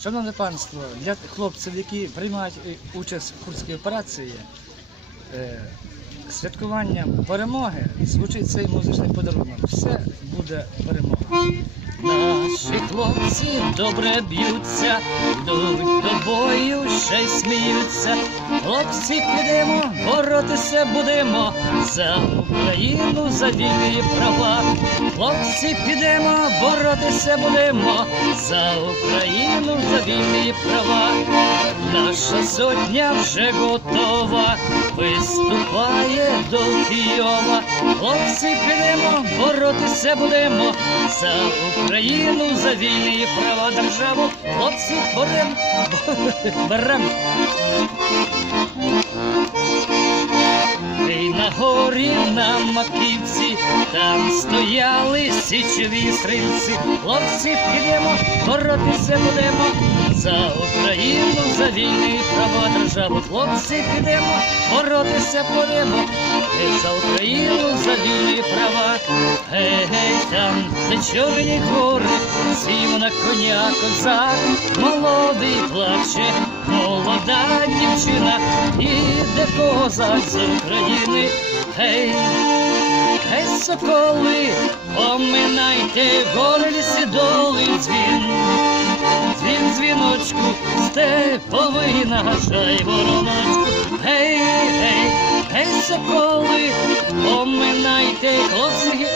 Шановне панство, для хлопців, які приймають участь в курській операції, е, святкуванням перемоги звучить цей музичний подарунок. Все буде перемога. Наші хлопці добре б'ються, йдуть до бою, ще й сміються. Хлопці підемо, боротися будемо за Україну, за вільні права. Хлопці підемо, боротися будемо за Україну, за вільні права. Наша сотня вже готова, виступає до Києва. Хлопці підемо, боротися будемо за Україну, за вільні права державу. Хлопці борем, берем. І на горі на маківці, там стояли січові стрільці. Хлопці підемо, боротися будемо за Україну, за вільні права державу. Хлопці підемо, боротися будемо і за Україну, за вільні права. Гей, гей, там, де чорні гори, сів на коня козак, молодий плаче, молода дівчина, іде козак з України. Гей, гей, соколи, поминайте гори лісі доли дзвін. Дзвін дзвіночку, степовина, гашай вороночку. Гей, гей, гей, соколи, поминайте хлопці.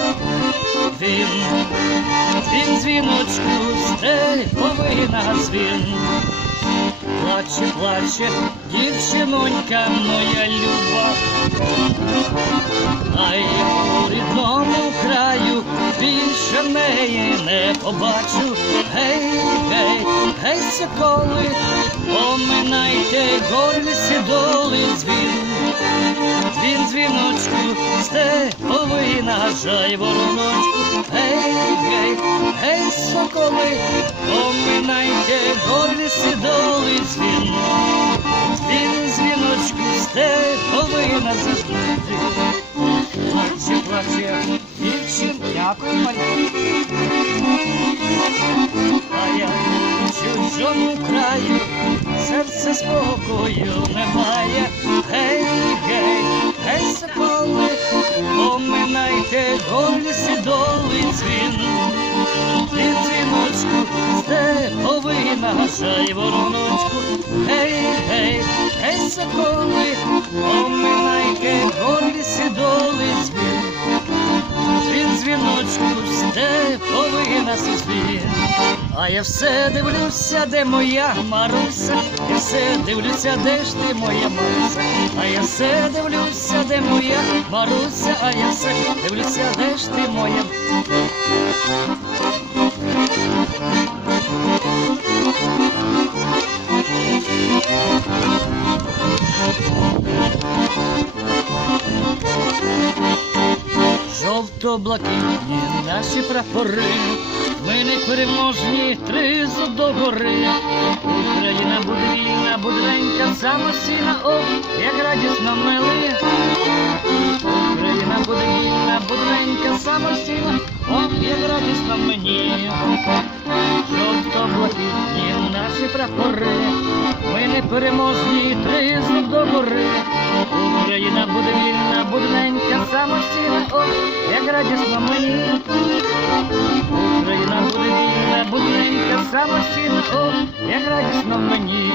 Він, дзвін дзвіночку, степовина, дзвін. Плаче, плаче, дівчинонька моя люба, а я у рідному краю більше неї не побачу. Гей, гей, соколи, поминайте горлі сідоли дзвін. Дзвін дзвіночку, степовина, жай вороночку. Гей, гей, гей, соколи, поминайте горлі сідоли дзвін. Дзвін дзвіночку, степовина зазвін. Плаче, плаче, дівчин, дякую, Марія. А я чужому краю, серце спокою немає. Гей, гей, гей, соколи, поминайте голі сідоли дзвін. Дзвін дзвіночку, степовина, гашай вороночку. Гей, гей, гей, соколи, поминайте голі сідоли дзвін. Дзвін дзвіночку, степовина суспіль. А я все дивлюся, де моя Маруся, я все дивлюся, де ж ти моя Маруся, а я все дивлюся, де моя Маруся, а я все дивлюся, де ж ти моя. Жовто-блакитні наші прапори, ми не переможні до гори. Україна буде вільна, буденька, самостійна, о, як радісно мили. Україна буде вільна, буденька, самостійна, о, як радісно мені. Жовто-блакитні наші прапори, ми не переможні до гори. Україна буде вільна, буденька, самостійна, о, як радісно мені. Як радісно мені.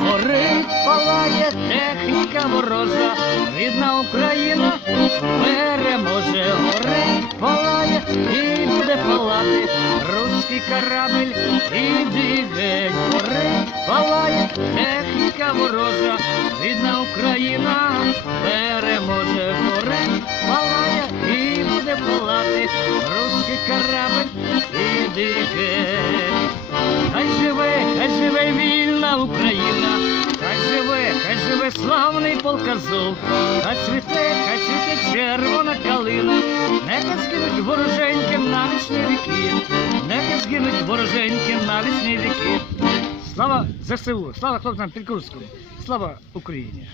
Горить, палає техніка ворожа, рідна Україна переможе. Горить, палає і буде палати руський корабель, іди геть. Горить, палає техніка ворожа, рідна Україна переможе. Горить, палає і буде палати руський корабель, іди геть. Хай живе, хай живе вільна Україна, хай живе, хай живе славний полказов, хай цвіте, хай цвіте червона калина, нехай згинуть вороженьки на вічні віки, нехай згинуть вороженьки на вічні віки. Слава ЗСУ, слава хлопцям під Курськом, слава Україні!